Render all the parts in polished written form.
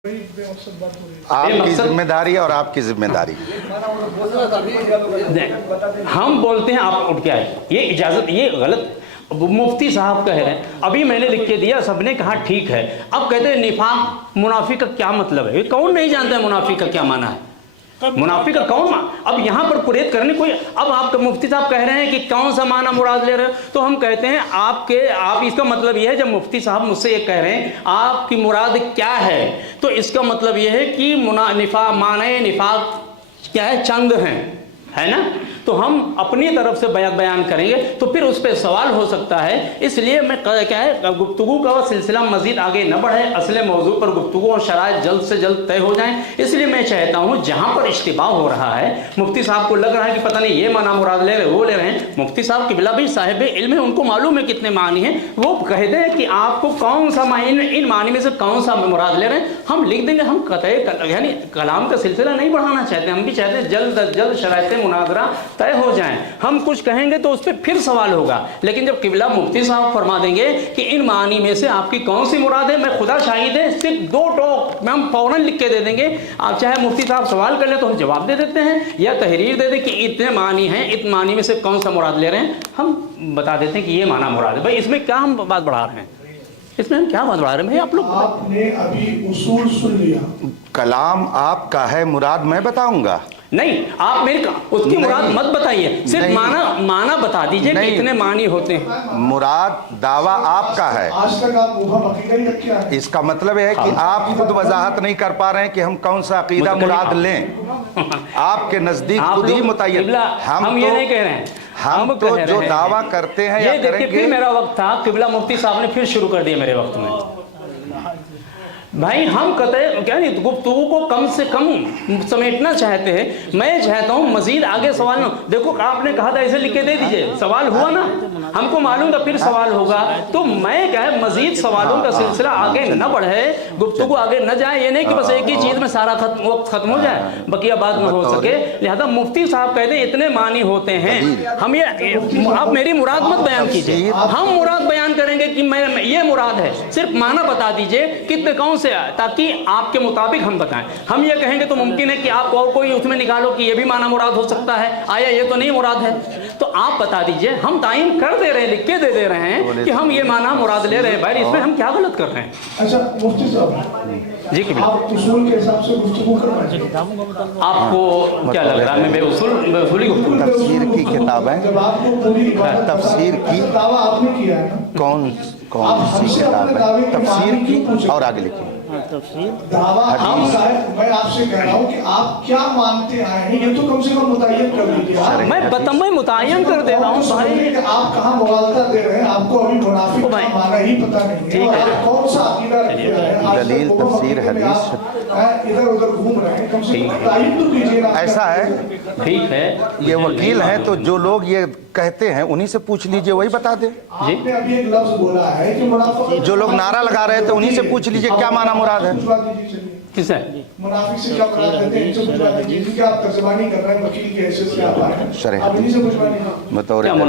आपकी जिम्मेदारी और आपकी जिम्मेदारी। हम बोलते हैं आप उठ के आए, ये इजाजत, ये गलत। मुफ्ती साहब कह रहे हैं, अभी मैंने लिख के दिया, सबने कहा ठीक है। अब कहते हैं निफाक मुनाफिक का क्या मतलब है? कौन नहीं जानता है मुनाफिक का क्या माना है? मुनाफिक का कौन अब यहाँ पर कुरेद करने कोई, अब आप मुफ्ती साहब कह रहे हैं कि कौन सा माना मुराद ले रहे हो, तो हम कहते हैं आप इसका मतलब ये है, जब मुफ्ती साहब मुझसे ये कह रहे हैं आपकी मुराद क्या है, तो इसका मतलब ये है कि माने निफाक क्या है, चंद हैं, है ना? तो हम अपनी तरफ से बयान करेंगे तो फिर उस पर सवाल हो सकता है। इसलिए मैं क्या है, गुफ्तगू का वह सिलसिला मजीद आगे न बढ़े, असले मौजू पर गुफ्तगू और शराइत जल्द से जल्द तय हो जाएं। इसलिए मैं चाहता हूँ जहाँ पर इश्तिबाह हो रहा है, मुफ्ती साहब को लग रहा है कि पता नहीं ये माना मुराद ले रहे वो ले रहे हैं, मुफ्ती साहब किबला भी साहिब इल्म है, उनको मालूम है कितने मानी हैं, वो कह दें कि आपको कौन सा इन मानी में से कौन सा मुराद ले रहे हैं, हम लिख देंगे। हम यानी कलाम का सिलसिला नहीं बढ़ाना चाहते, हम भी चाहते हैं जल्द अज जल्द शराइत मुनाजरा तय हो जाएं। हम कुछ कहेंगे तो उस पर फिर सवाल होगा, लेकिन जब किबला मुफ्ती साहब फरमा देंगे कि इन मानी में से आपकी कौन सी मुराद है, मैं खुदा शाहिद है, सिर्फ 2 टोक में हम फौरन लिख के दे देंगे। आप चाहे मुफ्ती साहब सवाल कर ले तो हम जवाब दे देते हैं, या तहरीर दे दें कि इतने मानी हैं, इतने मानी में से कौन सा मुराद ले रहे हैं, हम बता देते हैं कि ये माना मुराद है। भाई इसमें क्या हम बात बढ़ा रहे हैं, इसमें हम क्या बात बढ़ा रहे हैं? भाई आप लोग, आपने अभी उसूल सुन लिया, कलाम आपका है, मुराद मैं बताऊंगा। नहीं, आप मेरी उसकी मुराद मत बताइए, सिर्फ माना बता दीजिए कि इतने मानी होते हैं। मुराद दावा आपका है। आज तक आप मुबहम अकीदा ही रखे हैं। इसका मतलब है कि आप खुद वजाहत नहीं कर पा रहे हैं कि हम कौन सा अकीदा मुराद लें। आपके नजदीक खुद ही मुतय्यन। हम ये नहीं कह रहे हैं, हम तो जो दावा करते हैं या करेंगे। फिर मेरा वक्त था, किबला मुफ्ती साहब ने फिर शुरू कर दिया मेरे वक्त में। भाई हम कहते क्या नहीं, गुफ्तगू को कम से कम समेटना चाहते हैं। मैं चाहता हूँ मजीद आगे सवाल न, देखो आपने कहा था ऐसे लिख के दे दीजिए, सवाल हुआ ना, हमको मालूम था फिर सवाल होगा, तो मैं क्या है मजीद सवालों का सिलसिला आगे न बढ़े, गुफ्तगू आगे न जाए। ये नहीं कि बस एक ही चीज़ में सारा वक्त खत्म हो जाए, बकिया बात न हो सके। लिहाजा मुफ्ती साहब कहते हैं इतने मानी होते हैं, हम ये आप मेरी मुराद मत बयान कीजिए, हम मुराद बयान करेंगे कि मैं ये मुराद है, सिर्फ माना बता दीजिए कितने कौन से, ताकि आपके मुताबिक हम बताएं। हम ये कहेंगे तो मुमकिन है कि आप और कोई उसमें निकालो कि ये भी माना मुराद हो सकता है, आया ये तो नहीं मुराद है, तो आप बता दीजिए। हम तायीन कर दे रहे हैं, लिख के दे रहे हैं कि हम ये माना मुराद ले रहे हैं। भाई इसमें हम क्या गलत कर रहे हैं? अच्छा मुफ्ती साहब जी किबला, आप उसूल के हिसाब से गुफ्तगू करवाएं। आपको क्या लग रहा है? मैं बेउसूली गुफ्तगू, तफसीर की किताब है, जब आपको पूरी तफसीर की दावा आपने किया है ना, कौन सी किताब है? तफसीर की, और आगे लिखिए दावा आपका है। मैं आपसे कह रहा हूँ कि आप क्या मानते आए हैं, ये तो कम से कम मुतय्यन कर लीजिए। मैं मुतय्यन कर दे रहा हूँ भाई। आप कहाँ मुवालता दे रहे हैं, आपको अभी मुनाफिक का माना ही पता नहीं है, ठीक है, कौन सा अकीदा रखा है, दलील तफसीर हदीस इधर उधर घूम रहे हैं, कम से कम तारीफ तो कीजिए ना। ऐसा है, ठीक है, ये वकील हैं तो जो लोग ये कहते हैं उन्हीं से पूछ लीजिए, वही बता दे। आपने अभी एक लफ्ज बोला है कि मुनाफिक, जो लोग नारा लगा रहे थे उन्हीं से पूछ लीजिए क्या माना मुराद है। किस है मुनाफिक से क्या मुराद देते हैं, इनसे पूछवा दीजिए, क्योंकि आप तर्जुमानी कर रहे हैं, वकील की हैसियत से आप आए हैं, आप इन्हीं से पूछवाइए। बतौर अभी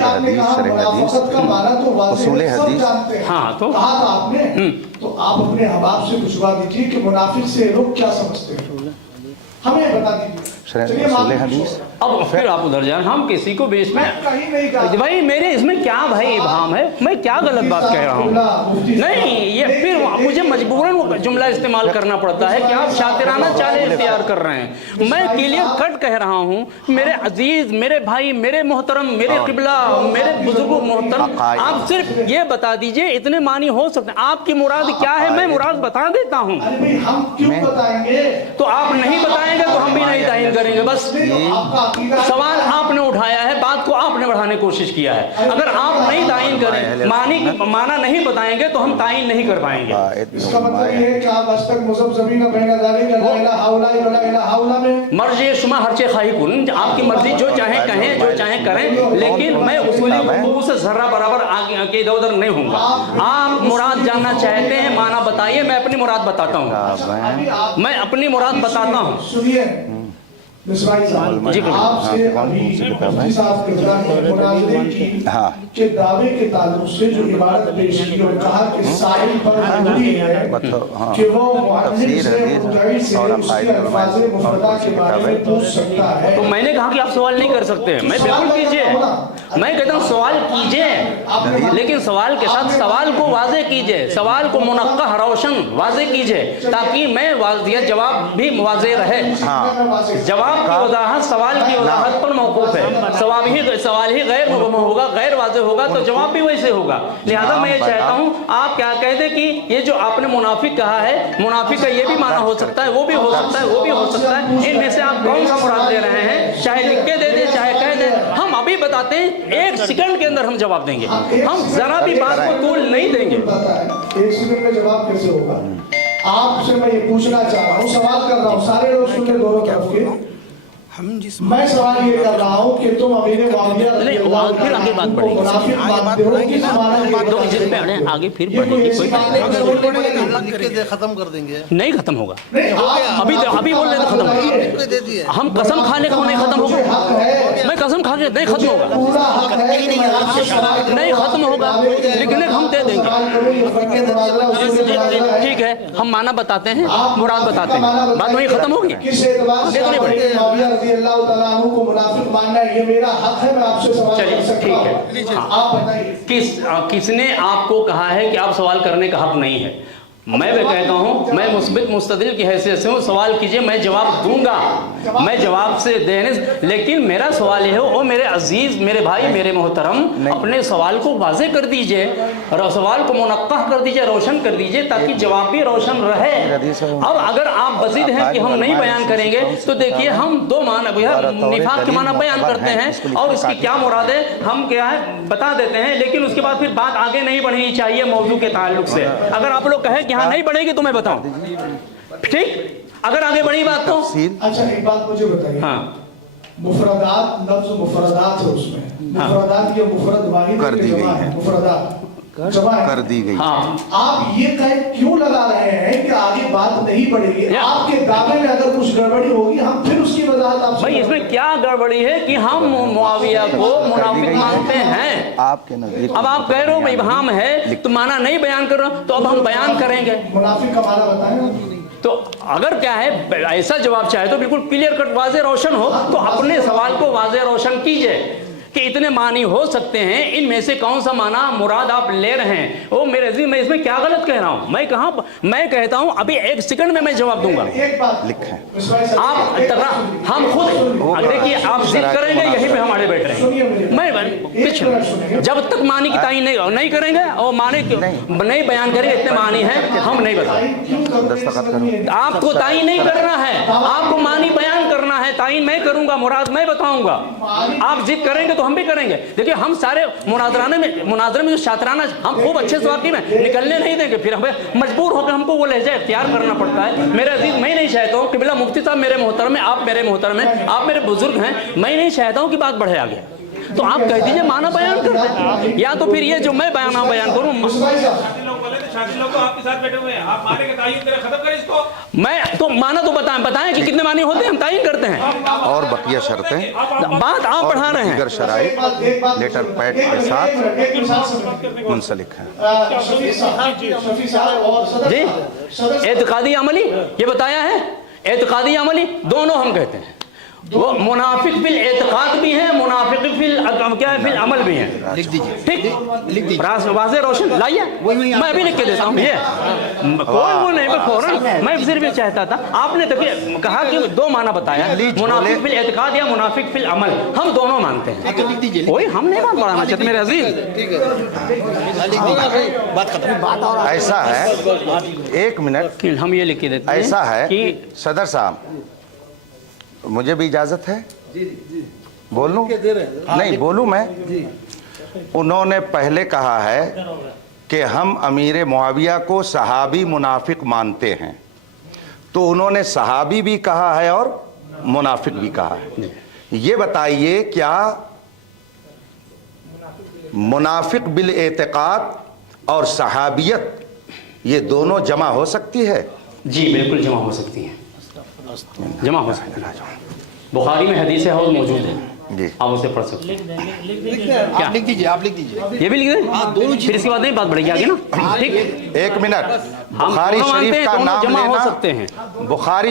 आपने कहा मुनाफिकत का माना तो वाज़ेह है, सब जानते हैं। हाँ, तो कहा था आपने, तो आप अपने हबाब से पूछवा दीजिए कि मुनाफिक से लोग क्या समझते हैं, हमें बता दीजिए। हदीस। अब फिर आप उधर जाए, हम किसी को बेच में कहीं नहीं कहा भाई, मेरे इसमें क्या भाई इबाहम है, मैं क्या गलत बात कह रहा हूँ? नहीं, ये फिर मुझे मजबूरन जुमला इस्तेमाल करना पड़ता है कि आप शातिराना चाले इख्तियार कर रहे हैं। मैं क्लियर कट कह रहा हूँ, मेरे अजीज, मेरे भाई, मेरे मोहतरम, मेरे किबला, मेरे बुजुर्ग मोहतरम, आप सिर्फ ये बता दीजिए इतने मानी हो सकते हैं, आपकी मुराद क्या है, मैं मुराद बता देता हूँ। हम क्यों बताएंगे? तो आप नहीं बताएंगे तो हम भी नहीं तायीन करेंगे। बस सवाल आपने उठाया है, बात को आपने बढ़ाने की कोशिश किया है। अगर आप नहीं तायीन करें, माना नहीं बताएंगे तो हम तायीन नहीं कर पाएंगे। इसका मतलब ये है कि आप आज तक मुज़ब्ज़बीन बैन ज़ालिका ला इलाहा हाउला वला इलाहा हाउला में मर्ज़ी शुमा हर चे खाही कुन, आपकी मर्जी, जो चाहे कहें, जो चाहे करें, लेकिन मैं उसूली गुफ्तगू से जर्रा बराबर आगे इधर उधर नहीं हूँगा। आप मुराद जानना चाहते हैं, माना बताइए, मैं अपनी मुराद बताता हूँ, मैं अपनी मुराद बताता हूँ। सुनिए, मिसबाही साहब, जी, बिल्कुल। आपसे अभी मुफ्ती साहब के दौरान मुनाज़रे की हाँ। के दावे के ताल्लुक से जो इबारत पेश की और कहा कि साहिल पर जरूरी है हाँ। कि वो मुअल्लिम तफसीर से हदीस मुद्दई से और उसके अकायद अल्फाज़ और मुफरदा के बारे में पूछ सकता है। तो मैंने कहा कि आप सवाल नहीं कर सकते हैं, मैं बिल्कुल कीजिए, मैं कहता हूँ सवाल कीजिए, लेकिन सवाल के साथ सवाल को वाजे कीजिए, सवाल को मुनक्कह रोशन वाजे कीजिए, ताकि मैं यह जवाब भी वाजे रहे। जवाब की वजाहत सवाल की वजाहत पर मौकूफ है। सवाल ही गैर होगा, गैर वाजे होगा तो जवाब भी वैसे होगा। लिहाजा मैं ये चाहता हूँ आप क्या कहते कि ये जो आपने मुनाफिक कहा है, मुनाफिक का ये भी माना हो सकता है, वो भी हो सकता है, वो भी हो सकता है, इनमें से आप कौन सा मुराद ले रहे हैं? चाहे लिख के दे दे, चाहे कह दे, हम अभी बताते हैं, 1 सेकंड के अंदर हम जवाब देंगे, हम जरा भी बात को तूल नहीं देंगे। 1 सेकंड में जवाब कैसे होगा? आपसे मैं ये पूछना चाह रहा हूँ, सवाल कर रहा हूँ, सारे लोग सुन ले दोनों तरफ के। मैं सवाल ये कर रहा हूँ कि तुम अमीर मुआविया नहीं, फिर आगे बात बढ़ेगी। मुनाफिक मानते हो, किस माना ये तो जिस पे अड़े आगे फिर बढ़ेगी, कोई बात लिख के खत्म कर देंगे। नहीं खत्म होगा। नहीं, अभी बोल रहे तो खत्म होगा। दे दिए। हम कसम खाने को नहीं खत्म होगा, हक है, मैं कसम खा के नहीं खत्म होगा, पूरा हक है कि मैं आपसे सवाल करूं। नहीं खत्म होगा, लिखने हम दे देंगे। सवाल करूं, ये फर्क मुनाज़रा उसूल मुनाज़रा है। ठीक है, हम माना बताते हैं, आप मुराद बताते हैं, माना बात वही खत्म होगी। किस एतबार से आगे तो नहीं बढ़ेगी। मुआविया रज़ी अल्लाह तआला अन्हु को मुनाफिक मानना है, ये मेरा हक है, मैं आपसे सवाल चलिए, कर सकता ठीक है। हूं। आप बताइए। किसने आपको कहा है कि आप सवाल करने का हक नहीं है? मैं भी कहता हूँ, मैं मुस्बित मुस्तदिल की हैसियत से हूँ, सवाल कीजिए, मैं जवाब दूंगा, मैं जवाब से देने, लेकिन मेरा सवाल ये है, ओ मेरे अजीज, मेरे भाई, मेरे मोहतरम, अपने सवाल को वाज़े कर दीजिए और सवाल को मुनक्कह कर दीजिए, रोशन कर दीजिए, ताकि जवाब भी रोशन रहे। अब अगर आप बज़िद हैं कि हम नहीं बयान करेंगे, तो देखिए हम 2 माना निफाक के माना बयान करते हैं और इसकी क्या मुराद है हम क्या है बता देते हैं, लेकिन उसके बाद फिर बात आगे नहीं बढ़नी चाहिए मौजू के ताल्लुक से। अगर आप लोग कहें कि हाँ नहीं बढ़ेगी तो मैं बताऊं, ठीक? अगर आगे बढ़ी बात तो अच्छा, एक बात मुझे बताइए। हाँ, मुफरदात, लफ्ज मुफरदात है उसमें, मुफरदात ये मुफरद वाहिद कर दी गई है। मुफरदात जमा है। कर दी गई। हाँ, आप ये कैद क्यों लगा रहे हैं कि आगे बात नहीं बढ़ेगी? आपके दावे में अगर कुछ गड़बड़ी होगी, हम फिर उसकी वजाहत आपसे भाई इसमें क्या गड़बड़ी है कि हम मुआविया को मुनाफिक मानते हैं? आपके नजदीक अब आप कह रहे हो इबहाम है तो माना नहीं बयान कर रहे हो, तो अब हम बयान करेंगे। मुनाफिक का माना बताएं ना। तो अगर क्या है ऐसा जवाब चाहे तो बिल्कुल क्लियर कट वाज़े रोशन हो, तो अपने सवाल को वाज़े रोशन कीजिए कि इतने मानी हो सकते हैं, इनमें से कौन सा माना मुराद आप ले रहे हैं। ओ मेरे अजीज, मैं इसमें क्या गलत कह रहा हूँ? मैं कहता हूँ अभी 1 सेकंड में मैं जवाब दूंगा। एक बात लिखें। आप हम खुद देखिए, आप जिद करेंगे यहीं पे हम अड़े बैठ रहे हैं। मैं जब तक मानी की तायीन नहीं करेंगे और मानी नहीं बयान करेंगे इतने मानी है, हम नहीं बताएंगे। आपको तायीन नहीं करना है, आपको मानी बयान करना है, तायीन मैं करूंगा, मुराद मैं बताऊंगा। आप जिद करेंगे तो हम भी करेंगे। देखिए हम सारे मुनाजरे में जो शातराना, हम खूब अच्छे से वाकई में निकलने नहीं देंगे, फिर हमें मजबूर होकर हमको वो लहजा इख्तियार करना पड़ता है। मेरे अजीज, मैं नहीं चाहता हूँ कि बिला मुफ्ती साहब मेरे मोहतरम है, आप मेरे मोहतरम हैं, आप मेरे बुजुर्ग हैं, मैं नहीं चाहता हूँ कि बात बढ़े आगे। तो आप कह दीजिए माना बयान कर दें, या तो फिर ये जो मैं बयान करूँ। आपके साथ बैठे हुए हैं, आप माने का तायीन करें, खत्म करें इसको। मैं तो माना तो बताएं कि कितने मानी होते हैं, हम तायीन करते हैं और बकिया शर्तें बात आप बढ़ा रहे हैं। दीगर शराइत लेटर पैड के साथ मुंसलिक है। जी, एतकादी अमली ये बताया है, एतकादी अमली दोनों हम कहते हैं। वो मुनाफिक फिल एतकाद भी है, मुनाफिक फिल क्या है, फिल अमल भी है। लिख दीजिए, ठीक, लिख दीजिए। वाज़े रोशन लाइए, मैं भी लिख के देता हूँ। ये कोई वो नहीं, मैं फौरन, मैं सिर्फ ये चाहता था, आपने तो कहा कि 2 माना बताया, मुनाफिक फिल एतकाद या मुनाफिक फिल अमल, हम दोनों मानते हैं। कोई हम नहीं बात बढ़ाना चाहते मेरे अजीज। ठीक है, लिख दीजिए, बात खत्म। ऐसा है, 1 मिनट, हम ये लिख के देते हैं ऐसा है कि सदर साहब, मुझे भी इजाजत है? बोलूं? नहीं बोलूं मैं? उन्होंने पहले कहा है कि हम अमीर मुआविया को सहाबी मुनाफिक मानते हैं, तो उन्होंने सहाबी भी कहा है और मुनाफिक भी कहा है। ये बताइए, क्या मुनाफिक बिल एतकाद और सहाबियत ये दोनों जमा हो सकती है? जी बिल्कुल जमा हो सकती है, जमा हो सकती है। बुखारी में हदीस है और मौजूद है, जी आप उसे पढ़ सकते हैं। आप लिख दीजिए, आप लिख दीजिए। ये भी लिख दें, हाँ, दोनों फिर इसके बाद नहीं बात बढ़ेगी आगे ना, ठीक। एक मिनट, हम बुखारी दोनों मानते शरीफ हैं, का दोनों नाम जमा हो लेना, सकते हैं। बुखारी